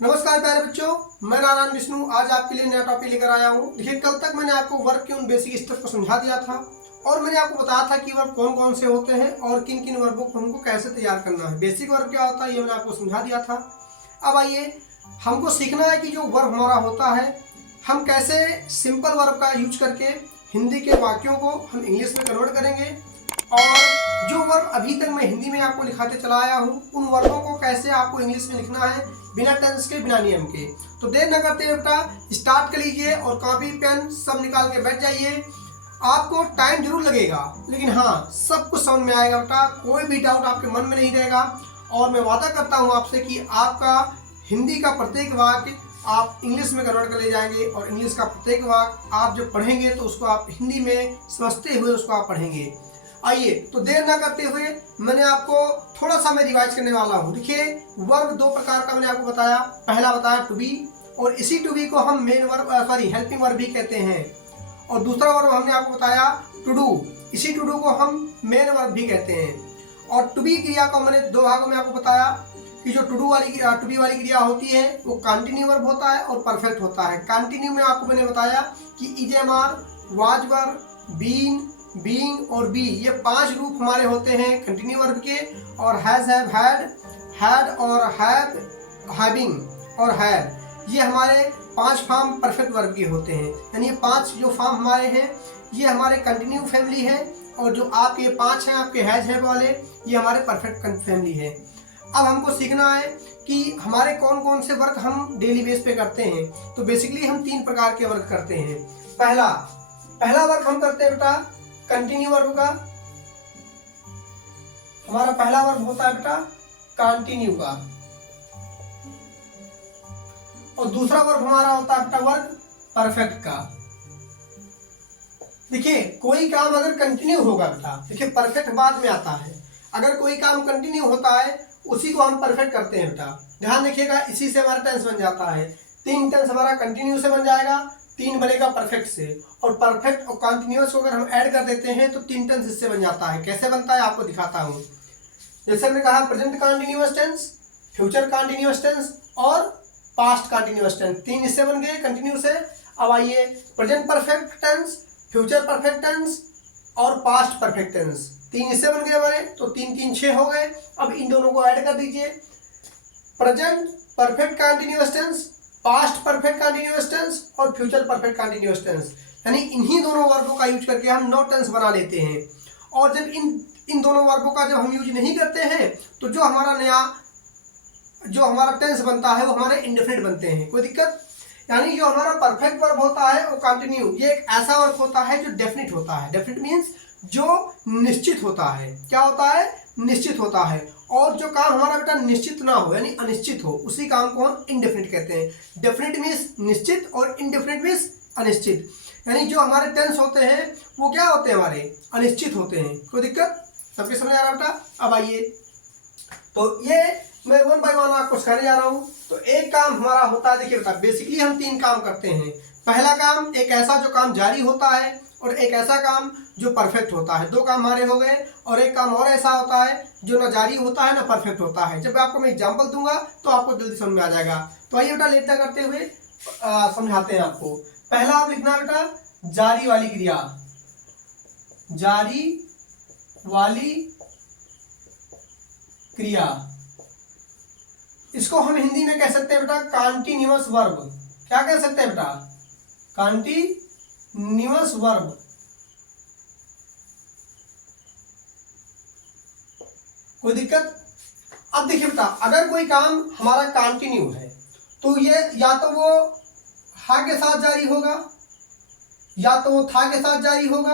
नमस्कार प्यारे बच्चों, मैं नारायण विष्णु आज आपके लिए नया टॉपिक लेकर आया हूँ। देखिए, कल तक मैंने आपको वर्ब के उन बेसिक स्टेप को समझा दिया था और मैंने आपको बताया था कि वर्ब कौन कौन से होते हैं और किन किन वर्बों को हमको कैसे तैयार करना है। बेसिक वर्ब क्या होता है ये मैंने आपको समझा दिया था। अब आइए, हमको सीखना है कि जो वर्ब हमारा होता है हम कैसे सिंपल वर्ब का यूज करके हिंदी के वाक्यों को हम इंग्लिश में कन्वर्ट करेंगे और जो वर्ब अभी तक मैं हिंदी में आपको लिखाते चला आया हूँ उन वर्बों को कैसे आपको इंग्लिश में लिखना है बिना टेंस के, बिना नियम के। तो देर न करते हुए बेटा स्टार्ट कर लीजिए और कॉपी पेन सब निकाल के बैठ जाइए। आपको टाइम जरूर लगेगा लेकिन हाँ, सब कुछ समझ में आएगा बेटा, कोई भी डाउट आपके मन में नहीं रहेगा। और मैं वादा करता हूँ आपसे कि आपका हिंदी का प्रत्येक वाक्य आप इंग्लिश में कन्वर्ट कर ले जाएंगे और इंग्लिश का प्रत्येक वाक्य आप जब पढ़ेंगे तो उसको आप हिंदी में समझते हुए उसको आप पढ़ेंगे। आइए, तो देर ना करते हुए मैंने आपको थोड़ा सा मैं रिवाइज करने वाला हूँ। देखिए, वर्ब दो प्रकार का मैंने आपको बताया। पहला बताया टू बी, और इसी टू बी को हम मेन वर्ब हेल्पिंग वर्ब भी कहते हैं। और दूसरा वर्ब हमने आपको बताया टू डू, इसी टू डू को हम मेन वर्ब भी कहते हैं। और टू बी क्रिया को मैंने दो भागों में आपको बताया कि जो टू बी वाली क्रिया होती है वो कंटिन्यू वर्ब होता है और परफेक्ट होता है। कंटिन्यू में आपको मैंने बताया कि is am are, was were, been, being और बी, ये पांच रूप हमारे होते हैं कंटिन्यू वर्ब के। और हैज, हैव, हैड और हैव, हैविंग और हैव, ये हमारे पांच फॉर्म परफेक्ट वर्ब के होते हैं। यानी ये पांच जो फॉर्म हमारे हैं ये हमारे कंटिन्यू फैमिली है और जो आपके पांच हैं आपके हैज, हैव वाले, ये हमारे परफेक्ट फैमिली है। अब हमको सीखना है कि हमारे कौन कौन से वर्क हम डेली बेस पे करते हैं। तो बेसिकली हम तीन प्रकार के वर्क करते हैं। पहला वर्क हम करते हैं बेटा कंटिन्यू वर्ब का। हमारा पहला वर्ब होता है बेटा कंटिन्यू का। और दूसरा वर्ब हमारा होता है बेटा वर्ब परफेक्ट का। देखिए, कोई काम अगर कंटिन्यू होगा बेटा, देखिए परफेक्ट बाद में आता है। अगर कोई काम कंटिन्यू होता है उसी को हम परफेक्ट करते हैं बेटा। ध्यान रखिएगा, इसी से हमारा टेंस बन जाता है। तीन टेंस हमारा कंटिन्यू से बन जाएगा, तीन बनेगा परफेक्ट से। और परफेक्ट और कंटिन्यूअस को अगर हम ऐड कर देते हैं तो तीन टेंस इससे बन जाता है। कैसे बनता है आपको दिखाता हूं। जैसे हमने कहा present continuous tense, future continuous tense और पास्ट कंटिन्यूअस टेंस, तीन इससे बन गए कंटिन्यू से। अब आइए, present perfect tense, future perfect tense और पास्ट परफेक्ट टेंस, तीन इससे बन गए हमारे। तो तीन तीन छह हो गए। अब इन दोनों को ऐड कर दीजिए, present perfect continuous tense, past perfect continuous tense और फ्यूचर परफेक्ट कंटिन्यूअस टेंस। यानी इन्हीं दोनों वर्बों का यूज करके हम 9 टेंस बना लेते हैं। और जब इन दोनों वर्बों का जब हम यूज नहीं करते हैं तो जो हमारा टेंस बनता है वो हमारे इंडेफिनिट बनते हैं। कोई दिक्कत? यानी जो हमारा परफेक्ट वर्ब होता है वो कंटिन्यू, ये एक ऐसा वर्ब होता है जो डेफिनिट होता है। डेफिनिट मीन्स जो निश्चित होता है। क्या होता है? निश्चित होता है। और जो काम हमारा बेटा निश्चित ना हो यानी अनिश्चित हो, उसी काम को हम इनडेफिनिट कहते हैं। डेफिनिट मीन्स निश्चित और इनडेफिनिट मीन्स अनिश्चित। यानी जो हमारे टेंस होते हैं वो क्या होते हैं? हमारे अनिश्चित होते हैं। कोई दिक्कत? सबके समझ आ रहा बेटा? अब आइए, तो ये मैं वन बाय वन आपको सिखाने जा रहा हूँ। तो एक काम हमारा होता है, देखिए बेटा बेसिकली हम तीन काम करते हैं। पहला काम एक ऐसा जो काम जारी होता है और एक ऐसा काम जो परफेक्ट होता है। दो काम हमारे हो गए। और एक काम और ऐसा होता है जो ना जारी होता है ना परफेक्ट होता है। जब आपको मैं एग्जांपल दूंगा तो आपको जल्दी समझ में आ जाएगा। तो आइए बेटा लेट ना करते हुए समझाते हैं आपको। पहला आप लिखना बेटा जारी वाली क्रिया, जारी वाली क्रिया, इसको हम हिंदी में कह सकते हैं बेटा कंटीन्यूअस वर्ब। क्या कह सकते हैं बेटा? Continuous verb. कोई दिक्कत? अब देखिए बेटा, अगर कोई काम हमारा कंटिन्यू है तो ये या तो वो हा के साथ जारी होगा, या तो वो था के साथ जारी होगा,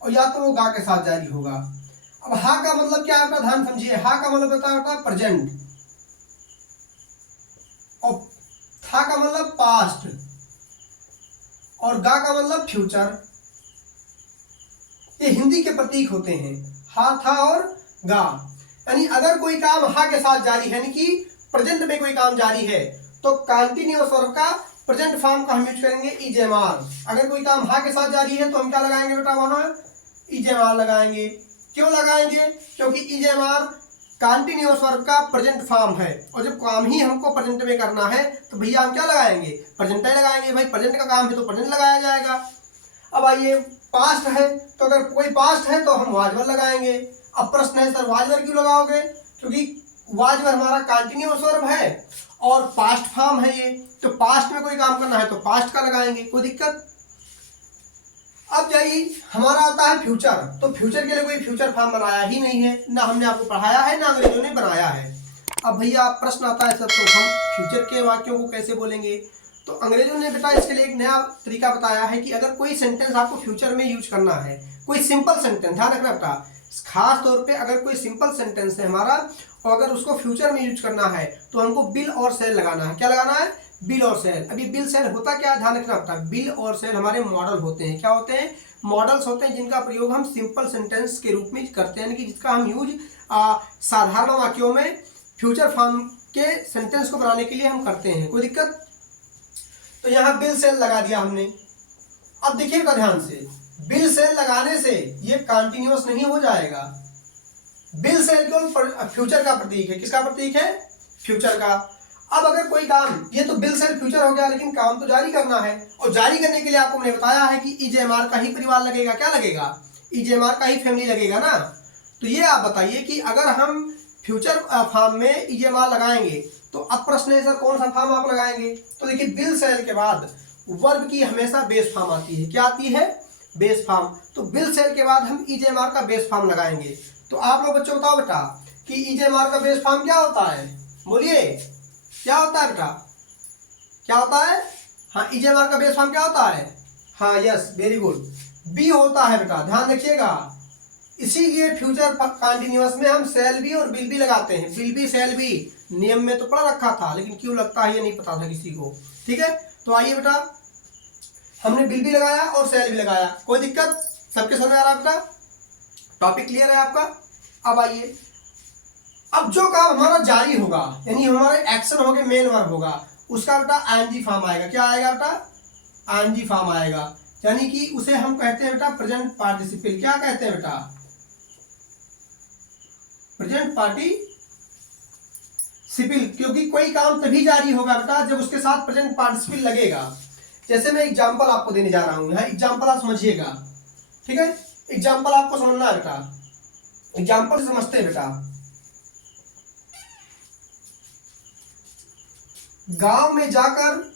और या तो वो गा के साथ जारी होगा। अब हा का मतलब क्या है बेटा? ध्यान समझिए। हा का मतलब होता है बेटा प्रेजेंट, और था का मतलब पास्ट, और गा का मतलब फ्यूचर। ये हिंदी के प्रतीक होते हैं, हा, था और गा। यानी अगर कोई काम हा के साथ जारी है, यानी कि प्रेजेंट में कोई काम जारी है, तो कंटिन्यूअस वर्ब का प्रेजेंट फॉर्म का हम यूज करेंगे इज एम आर। अगर कोई काम हा के साथ जारी है तो हम क्या लगाएंगे बेटा? वहां इज एम आर लगाएंगे। क्यों लगाएंगे? क्योंकि is am are continuous verb का प्रेजेंट फॉर्म है, और जब काम ही हमको प्रेजेंट में करना है तो भैया हम क्या लगाएंगे, प्रेजेंट ही लगाएंगे। भाई प्रेजेंट का काम है तो प्रेजेंट लगाया जाएगा। अब आइए पास्ट है, तो अगर कोई पास्ट है तो हम वाज वर्ब लगाएंगे। अब प्रश्न है सर वाज वर्ब क्यों लगाओगे, क्योंकि वाज वर्ब हमारा कंटिन्यूअस वर्ब है और पास्ट फॉर्म है ये, तो पास्ट में कोई काम करना है तो पास्ट का लगाएंगे, कोई दिक्कत। अब जाइए हमारा आता है फ्यूचर, तो फ्यूचर के लिए कोई फ्यूचर फॉर्म बनाया ही नहीं है, ना हमने आपको पढ़ाया है ना अंग्रेजों ने बनाया है। अब भैया प्रश्न आता है सर तो हम फ्यूचर के वाक्यों को कैसे बोलेंगे, तो अंग्रेजों ने बेटा इसके लिए एक नया तरीका बताया है कि अगर कोई सेंटेंस आपको फ्यूचर में यूज करना है, कोई सिंपल सेंटेंस, ध्यान रखना बेटा, खास तौर पे अगर कोई सिंपल सेंटेंस है हमारा और अगर उसको फ्यूचर में यूज करना है तो हमको बिल और सेल लगाना है। क्या लगाना है, बिल और सेल। अभी बिल सेल होता क्या है, ध्यान रखना होता है, बिल और सेल हमारे मॉडल होते हैं। क्या होते हैं, मॉडल्स होते हैं जिनका प्रयोग हम सिंपल सेंटेंस के रूप में करते हैं, यानी कि जिसका हम यूज साधारण वाक्यों में फ्यूचर फॉर्म के सेंटेंस को बनाने के लिए हम करते हैं, कोई दिक्कत। तो यहाँ बिल सेल लगा दिया हमने। अब देखिएगा ध्यान से, बिल सेल लगाने से ये कंटिन्यूअस नहीं हो जाएगा। बिल सेल केवल फ्यूचर का प्रतीक है, किसका प्रतीक है, फ्यूचर का। अब अगर कोई काम, ये तो बिल सेल फ्यूचर हो गया, लेकिन काम तो जारी करना है, और जारी करने के लिए आपको मैंने बताया है कि ईजेएमआर का ही परिवार लगेगा। क्या लगेगा, ईजेएमआर का ही फैमिली लगेगा ना। तो ये आप बताइए कि अगर हम फ्यूचर फॉर्म में ईजेएमआर लगाएंगे तो अब प्रश्न है सर कौन सा फॉर्म आप लगाएंगे, तो देखिए बिल सेल के बाद वर्ब की हमेशा बेस फॉर्म आती है। क्या आती है, बेस फॉर्म। तो बिल सेल के बाद हम ईजेएमआर का बेस फॉर्म लगाएंगे। तो आप लोग बच्चों बताओ बेटा कि ईजेएमआर का बेस फॉर्म क्या होता है, बोलिए क्या होता है बेटा, क्या होता है, हाँ ईजेएमआर का बेस फॉर्म क्या होता है, हाँ यस वेरी गुड, बी होता है बेटा, ध्यान रखिएगा। इसीलिए फ्यूचर कंटिन्यूअस में हम सेल बी और बिल बी लगाते हैं। बिल बी सेल बी नियम में तो पढ़ा रखा था, लेकिन क्यों लगता है ये नहीं पता था किसी को। ठीक है, तो आइए बेटा हमने बिल भी लगाया और सेल भी लगाया, कोई दिक्कत, सबके समझ आ रहा है बेटा, टॉपिक क्लियर है आपका। अब आइए, अब जो काम हमारा जारी होगा यानी हमारे एक्शन हो गए, मेन वर्ब होगा, उसका बेटा आईएनजी फॉर्म आएगा। क्या आएगा बेटा, आईएनजी फॉर्म आएगा, यानी कि उसे हम कहते हैं बेटा प्रेजेंट पार्टिसिपल। क्या कहते हैं बेटा, प्रेजेंट पार्टिसिपल, क्योंकि कोई काम तभी जारी होगा बेटा जब उसके साथ प्रेजेंट पार्टिसिपल लगेगा। जैसे मैं एग्जांपल आपको देने जा रहा हूं, यहाँ एग्जांपल आप समझिएगा, ठीक है, एग्जांपल आपको समझना है बेटा, एग्जांपल से समझते हैं बेटा। गांव में जाकर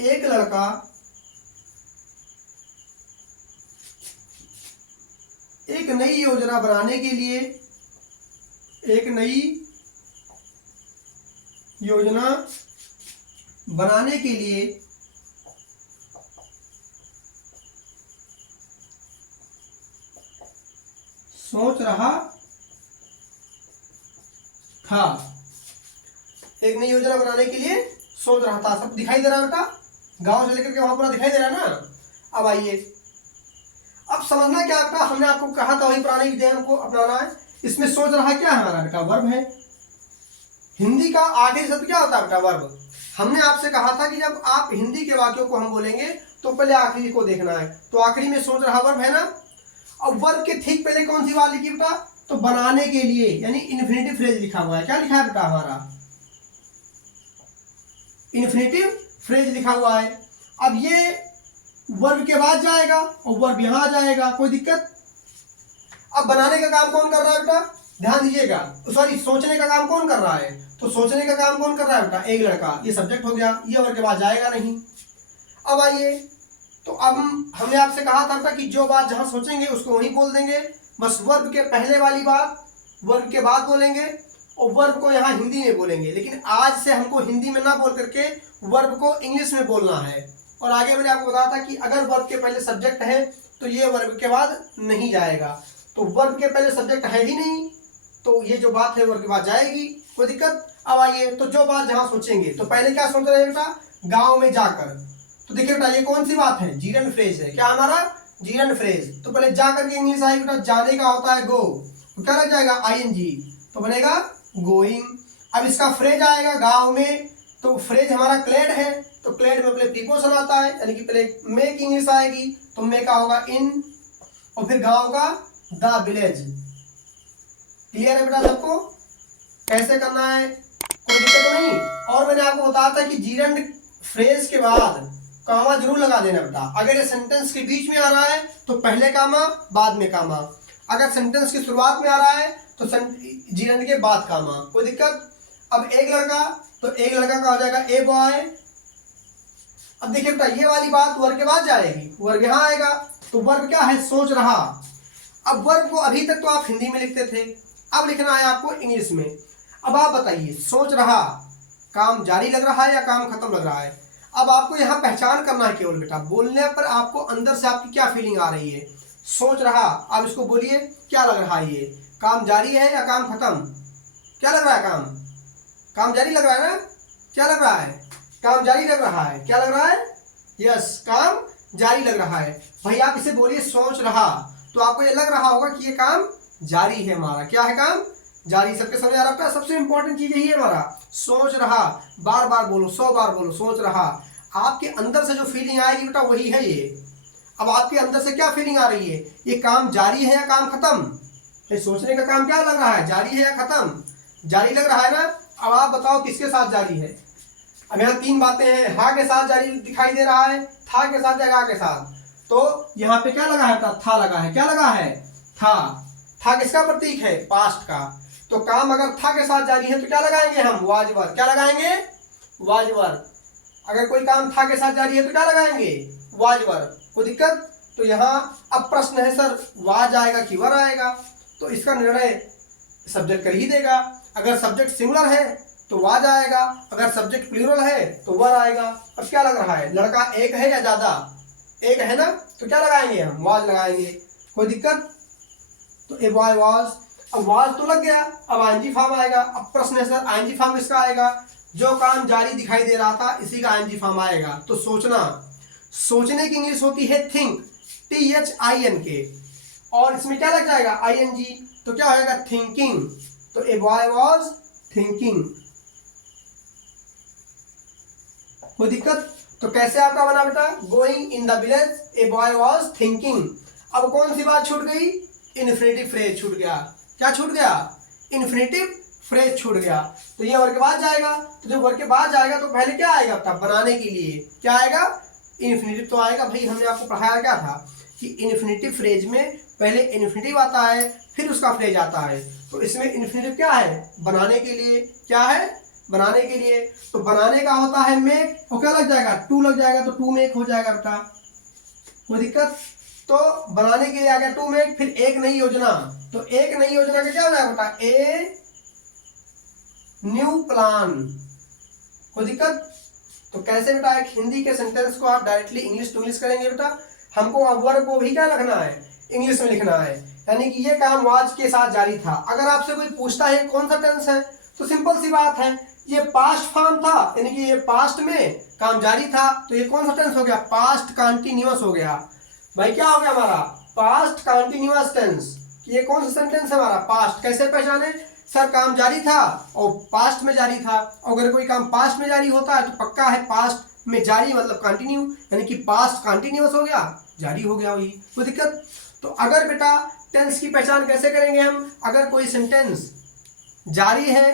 एक लड़का एक नई योजना बनाने के लिए, एक नई योजना बनाने के लिए सोच रहा था, एक नई योजना बनाने के लिए सोच रहा था। सब दिखाई दे रहा है बेटा, गांव से लेकर के वहां पूरा दिखाई दे रहा है ना। अब आइए, अब समझना क्या बेटा, हमने आपको कहा था वही पुरानी विधि हमको अपनाना है। इसमें सोच रहा क्या है हमारा बेटा, वर्ब है। हिंदी का आखिरी शब्द क्या होता है बेटा, वर्ब। हमने आपसे कहा था कि जब आप हिंदी के वाक्यों को हम बोलेंगे तो पहले आखिरी को देखना है, तो आखिरी में सोच रहा वर्ब है ना। अब वर्ब के ठीक पहले कौन सी बात लिखी बेटा, तो बनाने के लिए, यानी इन्फिनेटिव फ्रेज लिखा हुआ है। क्या लिखा है बेटा, हमारा इन्फिनेटिव फ्रेज लिखा हुआ है। अब ये वर्ब के बाद जाएगा और वर्ब यहां आ जाएगा, कोई दिक्कत। अब बनाने का काम कौन कर रहा है बेटा, ध्यान दीजिएगा, सॉरी सोचने का काम कौन कर रहा है, तो सोचने का काम कौन कर रहा है बेटा, एक लड़का, ये सब्जेक्ट हो गया, ये वर्ब के बाद जाएगा नहीं। अब आइए, तो अब हमने आपसे कहा था कि जो बात जहां सोचेंगे उसको वहीं बोल देंगे, बस वर्ब के पहले वाली बात वर्ब के बाद बोलेंगे और वर्ब को यहाँ हिंदी में बोलेंगे। लेकिन आज से हमको हिंदी में ना बोल करके वर्ब को इंग्लिश में बोलना है। और आगे मैंने आपको बताया था कि अगर वर्ब के पहले सब्जेक्ट है तो ये वर्ब के बाद नहीं जाएगा, तो वर्ब के पहले सब्जेक्ट है ही नहीं तो ये जो बात है वर्ब के बाद जाएगी, कोई दिक्कत। अब आइए, तो जो बात जहां सोचेंगे, तो पहले क्या सोच रहे हैं बेटा, गांव में जाकर, तो देखिए बेटा ये कौन सी बात है, जीरन फ्रेज है। क्या हमारा जीरन फ्रेज, तो पहले जाकर के इंग्लिश आएगी बेटा, जाने का होता है गो, तो क्या लग जाएगा आईएनजी, तो बनेगा गोइंग। अब इसका फ्रेज आएगा गांव में, तो फ्रेज हमारा क्लेड है, तो क्लेड में पहले प्रीपोजिशन आता है, यानी कि पहले में की इंग्लिश आएगी, तो में का होगा इन, और फिर गांव का द विलेज। क्लियर है बेटा सबको कैसे करना है, कोई दिक्कत तो नहीं। और मैंने आपको बताया था कि जीरंड फ्रेज के बाद कामा जरूर लगा देना बेटा। अगर ये सेंटेंस के बीच में आ रहा है तो पहले कामा बाद में कामा, अगर सेंटेंस की शुरुआत में आ रहा है तो जीरंड के बाद कामा, कोई दिक्कत। अब एक लड़का, तो एक लड़का का हो जाएगा ए बॉय। अब देखिए बेटा ये वाली बात वर्ग के बाद जाएगी, वर्ग यहाँ आएगा, तो वर्ग क्या है, सोच रहा। अब वर्ग को अभी तक तो आप हिंदी में लिखते थे, अब लिखना है आपको इंग्लिश में। अब आप बताइए, सोच रहा काम जारी लग रहा है या काम खत्म लग रहा है। अब आपको यहाँ पहचान करना है केवल बेटा, बोलने पर आपको अंदर से आपकी क्या फीलिंग आ रही है। सोच रहा, आप इसको बोलिए क्या लग रहा है, ये काम जारी है या काम खत्म, क्या लग रहा है, काम जारी लग रहा है ना, क्या लग रहा है, काम जारी लग रहा है, क्या लग रहा है, यस काम जारी लग रहा है। भाई आप इसे बोलिए सोच रहा, तो आपको ये लग रहा होगा कि ये काम जारी है हमारा, क्या है काम जारी। सबके समझ आ रहा है, सबसे इंपॉर्टेंट चीज यही है हमारा, सोच रहा। बार बार बोलो, 100 बार बोलो, सोच रहा। आपके अंदर से जो फीलिंग आएगी बेटा वही है ये। अब आपके अंदर से क्या फीलिंग आ रही है, ये काम जारी है या काम खत्म, ये सोचने का काम क्या लग रहा है, जारी है या खत्म, जारी लग रहा है ना। अब आप बताओ किसके साथ जारी है। अब यहाँ 3 बातें हैं, हा के साथ जारी दिखाई दे रहा है, था के साथ या गा के साथ। तो यहाँ पे क्या लगा है, था लगा है, क्या लगा है, था किसका प्रतीक है, पास्ट का। तो काम अगर था के साथ जारी है तो क्या लगाएंगे हम, वाजवर, क्या लगाएंगे, वाजवर। अगर कोई काम था के साथ जारी है तो क्या लगाएंगे, वाजवर, कोई दिक्कत। तो यहाँ अब प्रश्न है सर वाज आएगा कि वर आएगा, तो इसका निर्णय सब्जेक्ट कर ही देगा। अगर सब्जेक्ट सिंगुलर है तो वाज आएगा, अगर सब्जेक्ट प्लूरल है तो वर आएगा। अब क्या लग रहा है, लड़का एक है या ज्यादा, एक है ना, तो क्या लगाएंगे हम, वाज लगाएंगे, कोई दिक्कत। तो ए बॉय वाज, अब वाज तो लग गया, अब आईएनजी फॉर्म आएगा। अब प्रश्न है सर आईएनजी फॉर्म इसका आएगा, जो काम जारी दिखाई दे रहा था इसी का आईएनजी फॉर्म आएगा। तो सोचना, सोचने की इंग्लिश होती है थिंक, THINK, और इसमें क्या लग जाएगा, ING, तो क्या होगा, थिंकिंग। तो ए बॉय वाज थिंकिंग, कोई दिक्कत। तो कैसे आपका बना बेटा, going in the village, a boy was thinking. अब कौन सी बात छूट गई, इन्फिनेटिव फ्रेज छूट गया, क्या छूट गया, इन्फिनेटिव फ्रेज छूट गया। तो ये वर्ग के बाद जाएगा, तो जब वर्ग के बाद जाएगा तो पहले क्या आएगा आपका, बनाने के लिए क्या आएगा, इन्फिनेटिव तो आएगा। भाई हमने आपको पढ़ाया क्या था कि इन्फिनेटिव फ्रेज में पहले इन्फिनेटिव आता है फिर उसका फ्रेज आता है। तो इसमें इन्फिनेटिव क्या है, बनाने के लिए, क्या है, बनाने के लिए। तो बनाने का होता है मेक, और क्या लग जाएगा, टू लग जाएगा, तो टू मेक हो जाएगा बेटा, कोई दिक्कत। तो बनाने के लिए आ गया टू मेक, फिर एक नई योजना, तो एक नई योजना का क्या हो जाएगा बेटा, ए न्यू प्लान, कोई दिक्कत। तो कैसे बेटा, एक हिंदी के सेंटेंस को आप डायरेक्टली इंग्लिश टू इंग्लिश करेंगे बेटा, हमको वर्ब को भी क्या लिखना है, इंग्लिश में लिखना है। यानी कि ये काम वाज के साथ जारी था। अगर आपसे कोई पूछता है कौन सा टेंस है, तो सिंपल सी बात है, ये पास्ट फॉर्म था, यानी कि ये पास्ट में काम जारी था, तो ये कौन सा टेंस हो गया, पास्ट कंटिन्यूअस हो गया। भाई क्या हो गया हमारा, पास्ट कंटिन्यूअस टेंस। ये कौन सा सेंटेंस है हमारा, पास्ट। कैसे पहचाने, सर काम जारी था और पास्ट में जारी था। अगर कोई काम पास्ट में जारी होता है तो पक्का है पास्ट में जारी मतलब कंटिन्यू, यानी कि पास्ट कंटिन्यूअस हो गया, जारी हो गया, वही कोई दिक्कत। तो अगर बेटा टेंस की पहचान कैसे करेंगे हम, अगर कोई सेंटेंस जारी है,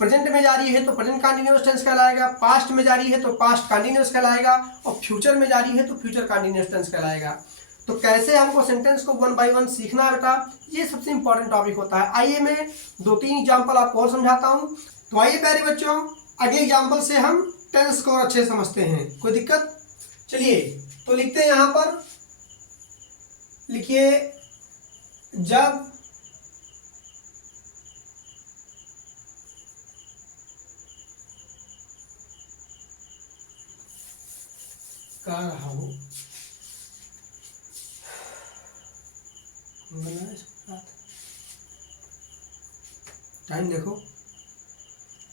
प्रेजेंट में जारी है तो प्रेजेंट कंटिन्यूअस टेंस कहलाएगा, पास्ट में जारी है तो पास्ट कंटिन्यूअस कहलाएगा, और फ्यूचर में जारी है तो फ्यूचर कंटिन्यूअस टेंस कहलाएगा। तो कैसे हमको सेंटेंस को 1 बाय 1 सीखना है बेटा, ये सबसे इंपॉर्टेंट टॉपिक होता है। आइए मैं 2-3 एग्जाम्पल आपको और समझाता हूँ। तो आइए प्यारे बच्चों, अगले एग्जाम्पल से हम टेंस को और अच्छे समझते हैं, कोई दिक्कत। चलिए तो लिखते हैं यहाँ पर, लिखिए जब कर रहा हूँ, टाइम देखो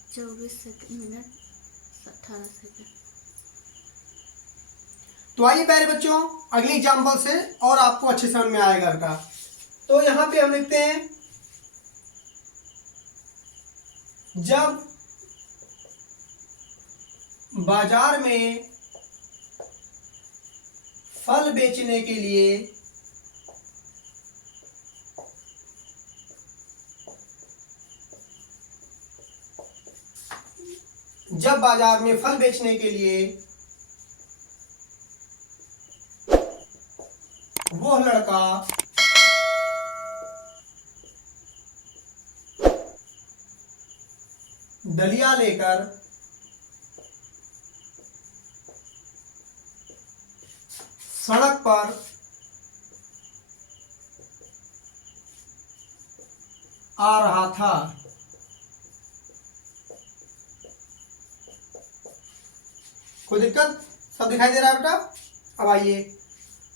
24 मिनट 18 सेकंड। तो आइए प्यारे बच्चों अगले एग्जाम्पल से और आपको अच्छे समझ में आएगा बेटा। तो यहाँ पे हम लिखते हैं जब बाजार में फल बेचने के लिए जब बाजार में फल बेचने के लिए वो लड़का डलिया लेकर सड़क पर आ रहा था, कोई दिक्कत? सब दिखाई दे रहा है बेटा? अब आइए,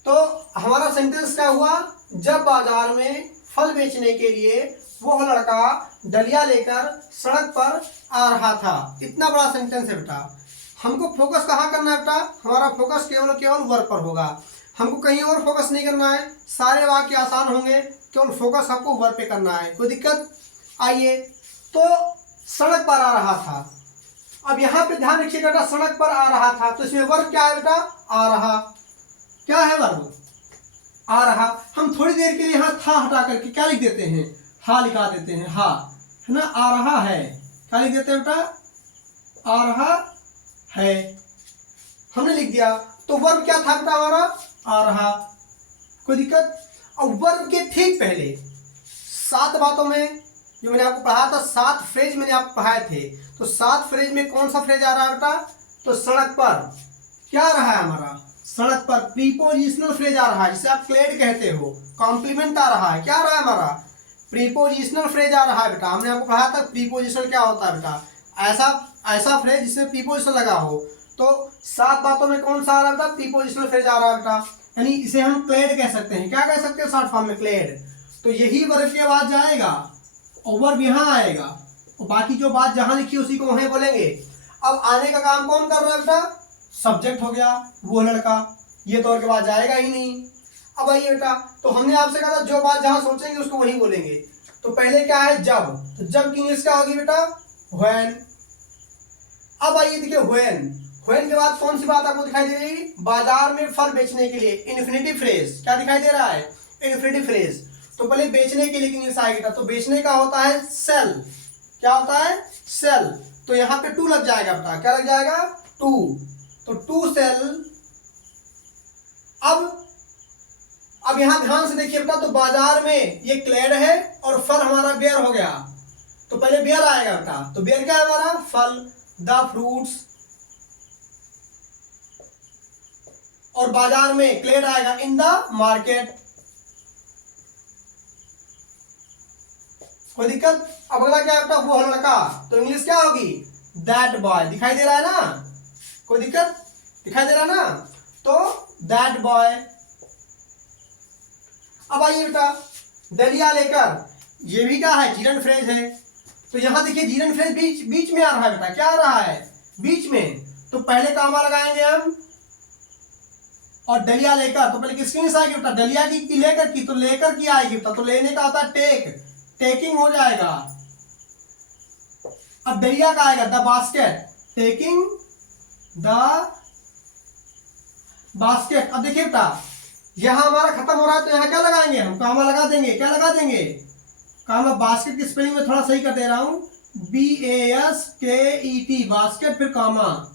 तो हमारा सेंटेंस क्या हुआ? जब बाजार में फल बेचने के लिए वो लड़का डलिया लेकर सड़क पर आ रहा था। इतना बड़ा सेंटेंस है बेटा। हमको फोकस कहाँ करना है बेटा? हमारा फोकस केवल केवल वर्ब पर होगा, हमको कहीं और फोकस नहीं करना है। सारे वाक्य आसान होंगे, केवल फोकस आपको वर्ब पे करना है। कोई दिक्कत? आइए, तो सड़क पर आ रहा था। अब यहाँ पे ध्यान रखिएगा बेटा, सड़क पर आ रहा था, तो इसमें वर्ब क्या है बेटा? आ रहा। क्या है वर्ब? आ रहा। हम थोड़ी देर के लिए यहाँ था हटा करके क्या लिख देते हैं? हा लिखा देते हैं, हा, है ना? आ रहा है, क्या लिख देते हैं बेटा? आ रहा है, हमने लिख दिया। तो वर्ब क्या था बेटा हमारा? आ रहा। कोई दिक्कत? और वर्ब के ठीक पहले 7 बातों में जो मैंने आपको पढ़ाया था, 7 फ्रेज मैंने आपको पढ़ाए थे, तो 7 फ्रेज में कौन सा फ्रेज आ रहा है बेटा? तो सड़क पर क्या आ रहा है हमारा? सड़क पर प्रीपोजिशनल फ्रेज आ रहा है, जिसे आप क्लेड कहते हो। कॉम्प्लीमेंट आ रहा है, क्या आ रहा है हमारा? प्रीपोजिशनल फ्रेज आ रहा है बेटा। हमने आपको पढ़ाया था प्रीपोजिशनल क्या होता है बेटा? ऐसा फ्रेज जिसमें प्रीपोजिशन लगा हो। तो 7 बातों में कौन सा आ रहा है बेटा? प्रीपोजिशनल फ्रेज आ रहा है बेटा, यानी इसे हम क्लेड कह सकते हैं। क्या कह सकते हैं शॉर्ट फॉर्म में? क्लेड। तो यही वर्ब के बाद जाएगा और वर्ब यहाँ आएगा, और बाकी जो बात जहां लिखी उसी को वहीं बोलेंगे। अब आने का काम कौन कर रहा है बेटा? सब्जेक्ट हो गया वो लड़का, ये तो और के बाद जाएगा ही नहीं। अब आइए बेटा, तो हमने आपसे कहा था जो बात जहां सोचेंगे उसको वहीं बोलेंगे। तो पहले क्या है? जब। तो जब की इंग्लिश क्या होगी बेटा? व्हेन। अब आइए देखिए, व्हेन के बाद कौन सी बात आपको दिखाई दे रही? बाजार में फल बेचने के लिए इन्फिनिटिव फ्रेज। क्या दिखाई दे रहा है? Infinitive phrase. तो पहले बेचने के लिए इंग्लिश आएगी, तो बेचने का होता है सेल। क्या होता है? सेल। तो यहाँ पे टू लग जाएगा बेटा। क्या लग जाएगा? टू। तो टू सेल। अब यहां ध्यान से देखिए बेटा, तो बाजार में ये क्लेड है और फल हमारा बेयर हो गया, तो पहले बेयर आएगा बेटा। तो बेयर क्या है हमारा? फल, द फ्रूट्स। और बाजार में क्लेड आएगा इन द मार्केट। कोई दिक्कत? अब अगला क्या है बेटा? वो लड़का। तो इंग्लिश क्या होगी? That boy. दिखाई दे रहा है ना? कोई दिक्कत? दिखाई दे रहा है ना? तो दैट बॉय। अब आइए बेटा, डलिया लेकर, ये भी क्या है? जीरन फ्रेज है। तो यहां देखिए जीरन फ्रेज बीच में आ रहा है बेटा। क्या आ रहा है? बीच में। तो पहले कामा लगाएंगे हम, और डलिया लेकर, तो पहले किसकी इंग्लिश आएगी बेटा? डलिया की लेकर की, तो लेकर की आएगी बेटा। तो लेने का होता है टेक, टेकिंग हो जाएगा। अब डलिया का आएगा the basket, taking the basket. अब देखिए बेटा, यहां हमारा खत्म हो रहा है, तो यहां क्या लगाएंगे हम? कामा लगा देंगे। क्या लगा देंगे? कामा। बास्केट की स्पेलिंग में थोड़ा सही कर दे रहा हूं, BASKET, बास्केट, फिर कामा।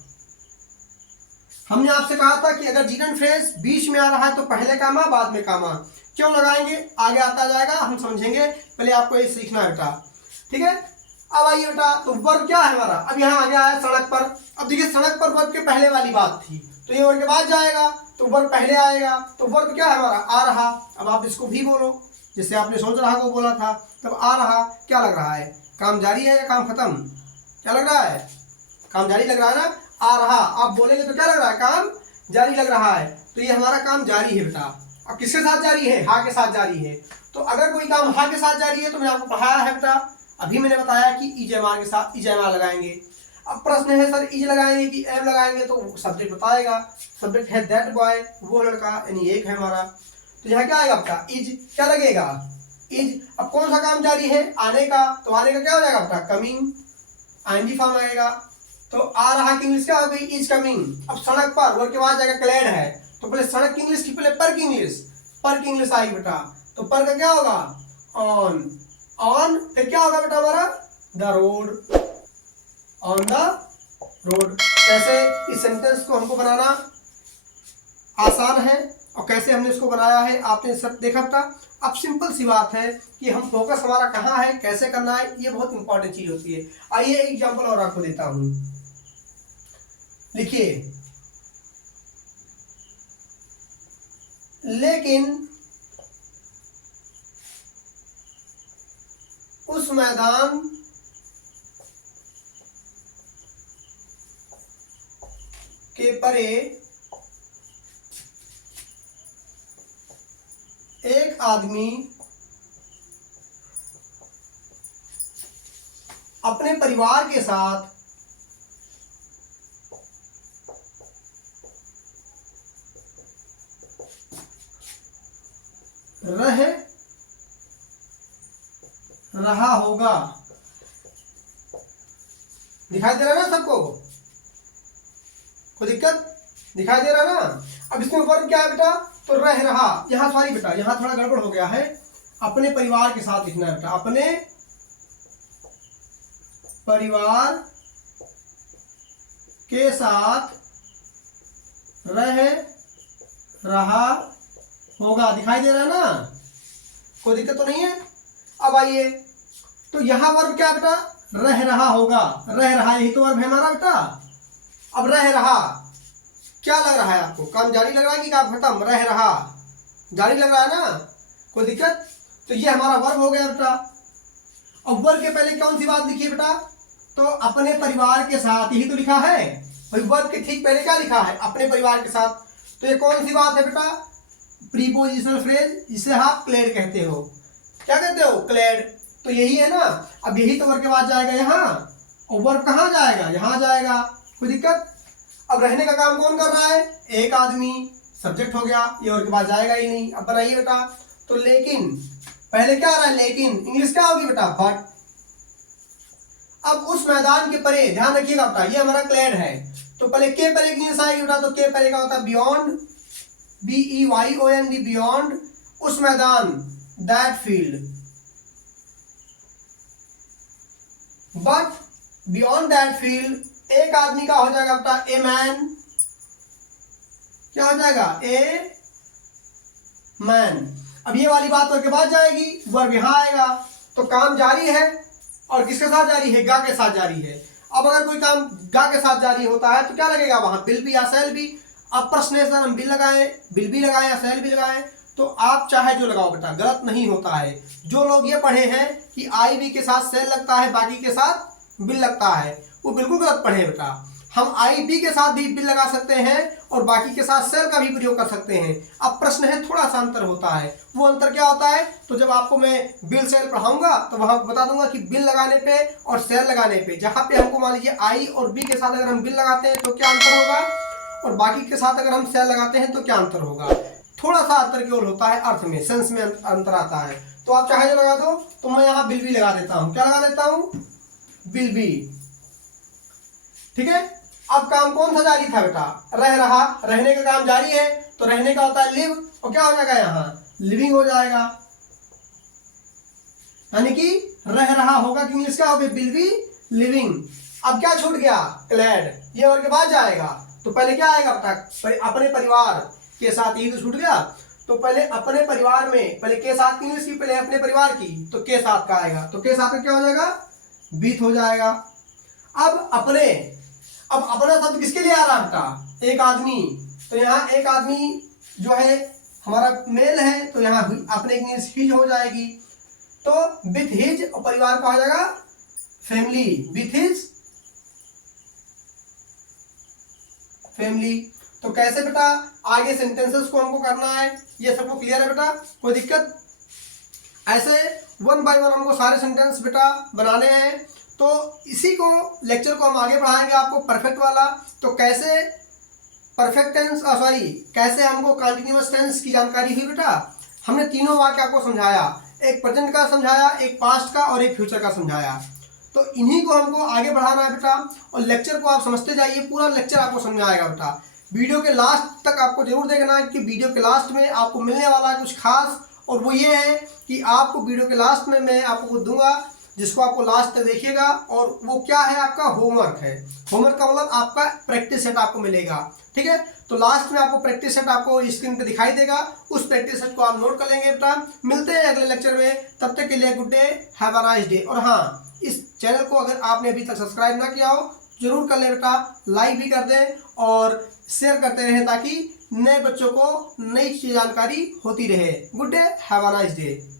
हमने आपसे कहा था कि अगर जीरन फ्रेज बीच में आ रहा है तो पहले कामा बाद में कामा। क्यों लगाएंगे? आगे आता जाएगा, हम समझेंगे, पहले आपको ये सीखना है बेटा। ठीक है? अब आइए बेटा, तो वर्ब क्या है हमारा? अब यहाँ आ गया है सड़क पर। अब देखिए, सड़क पर वर्ब के पहले वाली बात थी, तो ये वर्ब के बाद जाएगा, तो वर्ब पहले आएगा। तो वर्ब क्या है हमारा? आ रहा। अब आप इसको भी बोलो, जिससे आपने सोच रहा को बोला था। तब आ रहा क्या लग रहा है? काम जारी है या काम खत्म? क्या लग रहा है? काम जारी लग रहा है ना? आ रहा आप बोलेंगे तो क्या लग रहा है? काम जारी लग रहा है। तो ये हमारा काम जारी है बेटा। अब किसके साथ जारी है? हा के साथ जारी है। तो अगर कोई काम हा के साथ जारी है, तो मैंने आपको पढ़ाया है बेटा, अभी मैंने बताया कि इजमार के साथ इजमार लगाएंगे। अब प्रश्न है सर इज लगाएंगे कि एम लगाएंगे? तो सब्जेक्ट बताएगा। सब्जेक्ट है दैट बॉय, वो लड़का, यानी एक है हमारा। तो यहाँ क्या आएगा बेटा? इज। क्या लगेगा? इज। अब कौन सा काम जारी है? आने का। तो आने का क्या हो जाएगा बेटा? कमिंग, आईएनजी फॉर्म आएगा। तो आ रहा की इंग्लिश क्या हो गई, इज कमिंग। अब सड़क पर, वर्ब के बाद जाएगा क्लैड है, तो पहले सड़क की इंग्लिश की पहले पर की इंग्लिश, पर की इंग्लिश आई बेटा। तो पर का क्या होगा, ऑन। ऑन फिर क्या होगा बेटा हमारा, the road, on the road. कैसे इस सेंटेंस को हमको बनाना आसान है और कैसे हमने इसको बनाया है आपने सब देखा बेटा। अब सिंपल सी बात है कि हम फोकस हमारा कहाँ है, कैसे करना है, ये बहुत इंपॉर्टेंट चीज होती है। आइए एक एग्जांपल और आपको देता हूं, लिखिए, लेकिन उस मैदान के परे एक आदमी अपने परिवार के साथ रह रहा होगा। दिखाई दे रहा ना सबको, कोई दिक्कत, दिखाई दे रहा ना। अब इसमें वर्ब क्या है बेटा, तो रह रहा, यहाँ सॉरी बेटा यहाँ थोड़ा गड़बड़ हो गया है, अपने परिवार के साथ लिखना है बेटा, अपने परिवार के साथ रह रहा होगा। दिखाई दे रहा है ना, कोई दिक्कत तो नहीं है। अब आइए, तो यहां वर्ब क्या बेटा, रह रहा होगा, रह रहा, यही तो वर्ब है हमारा बेटा। अब रह रहा क्या लग रहा है आपको, काम जारी लग रहा है कि काम खत्म, रह रहा जारी लग रहा है ना, कोई दिक्कत। तो ये हमारा वर्ब हो गया बेटा। अब वर्ब के पहले कौन सी बात लिखी है बेटा, तो अपने परिवार के साथ, यही तो लिखा है भाई। वर्ब के ठीक पहले क्या लिखा है, अपने परिवार के साथ। तो ये कौन सी बात है बेटा, प्रीपोजिशनल फ्रेज, जिसे आप क्लेड कहते हो। क्या कहते हो, क्लेड। तो यही है ना। अब यही तो वर्ब के बाद जाएगा यहाँ, और वर्ब कहाँ जाएगा, यहाँ जाएगा, कोई दिक्कत। अब रहने का काम कौन कर रहा है, एक आदमी, सब्जेक्ट हो गया, ये वर्ब के बाद जाएगा ही नहीं। अब बनाइए बेटा, तो लेकिन पहले क्या आ रहा है, लेकिन इंग्लिश क्या होगी बेटा, बट। अब उस मैदान के परे, ध्यान रखिएगा बेटा, ये हमारा क्लेड है, तो पहले के परे की इंग्लिश आएगी बेटा, तो के परे का होता है बियॉन्ड, BEYOND, बियॉन्ड, उस मैदान, that field. But beyond that field, एक आदमी का हो जाएगा बेटा, ए मैन। क्या हो जाएगा, ए मैन। अब ये वाली बात के बाद जाएगी, वर्ब यहां आएगा, तो काम जारी है, और किसके साथ जारी है, गा के साथ जारी है। अब अगर कोई काम गा के साथ जारी होता है तो क्या लगेगा वहां, विल बी या शैल बी। अब प्रश्न हम विल लगाएं, विल बी लगाएं या शैल बी लगाएं, तो आप चाहे जो लगाओ बेटा, गलत नहीं होता है। जो लोग ये पढ़े हैं कि आई बी के साथ शैल लगता है, बाकी के साथ विल लगता है, वो बिल्कुल गलत पढ़े बेटा। हम आई बी के साथ भी विल लगा सकते हैं और बाकी के साथ सेल का भी प्रयोग कर सकते हैं। अब प्रश्न है थोड़ा सा अंतर होता है, वो अंतर क्या होता है, तो जब आपको मैं बिल सेल पढ़ाऊंगा तो वहां बता दूंगा कि बिल लगाने पे और सेल लगाने पे, जहां पे हमको मान लीजिए आई और बी के साथ अगर हम बिल लगाते हैं तो क्या अंतर होगा, और बाकी के साथ अगर हम सेल लगाते हैं तो क्या अंतर होगा। थोड़ा सा अंतर केवल होता है अर्थ में, सेंस में अंतर आता है। तो आप चाहे जो लगा दो, तो मैं यहाँ बिल बी लगा देता हूँ। क्या लगा देता हूँ, बिल बी, ठीक है। अब काम कौन सा जारी था बेटा, रह रहा, रहने का काम जारी है, तो रहने का होता है लिव, और क्या हो जाएगा यहाँ, लिविंग हो जाएगा, यानी कि रह रहा होगा कि इंग्लिश क्या होगी, विल बी लिविंग। अब क्या छूट गया, क्लैड, ये और के बाद जाएगा, तो पहले क्या आएगा बेटा, अपने परिवार के साथ, यही तो छूट गया। तो पहले अपने परिवार में, पहले के साथ की इंग्लिश की, पहले अपने परिवार की, तो के साथ का आएगा, तो के साथ का क्या हो जाएगा, बीत हो जाएगा। अब अपने, अब अपना शब्द किसके लिए आ रहा बेटा, एक आदमी, तो यहाँ एक आदमी जो है हमारा मेल है, तो यहाँ अपने इंग्लिश हिज हो जाएगी, तो विथ हिज, और परिवार का हो जाएगा फैमिली, विथ हिज फैमिली। तो कैसे बेटा आगे सेंटेंसेस को हमको करना है, ये सबको क्लियर है बेटा, कोई दिक्कत। ऐसे वन बाय वन हमको सारे सेंटेंस बेटा बनाने हैं, तो इसी को लेक्चर को हम आगे बढ़ाएंगे आपको परफेक्ट वाला। तो कैसे परफेक्ट टेंस, सॉरी कैसे हमको कंटिन्यूअस टेंस की जानकारी हुई बेटा। हमने तीनों वाक्य आपको समझाया, एक प्रेजेंट का समझाया, एक पास्ट का और एक फ्यूचर का समझाया। तो इन्हीं को हमको आगे बढ़ाना है बेटा। और लेक्चर को आप समझते जाइए, पूरा लेक्चर आपको समझ में आएगा बेटा। वीडियो के लास्ट तक आपको जरूर देखना है कि वीडियो के लास्ट में आपको मिलने वाला है कुछ खास, और वो ये है कि आपको वीडियो के लास्ट में मैं आपको कुछ दूंगा जिसको आपको लास्ट तक देखिएगा। और वो क्या है, आपका होमवर्क है। होमवर्क का मतलब आपका प्रैक्टिस सेट आपको मिलेगा, ठीक है। तो लास्ट में आपको प्रैक्टिस सेट आपको स्क्रीन पे दिखाई देगा, उस प्रैक्टिस सेट को आप नोट कर लेंगे बेटा। मिलते हैं अगले लेक्चर में, तब तक के लिए good day, have a nice day. और हाँ, इस चैनल को अगर आपने अभी तक सब्सक्राइब ना किया हो जरूर कर लें बेटा, लाइक भी कर दें और शेयर करते रहें ताकि नए बच्चों को नई जानकारी होती रहे। Good day, have a nice day.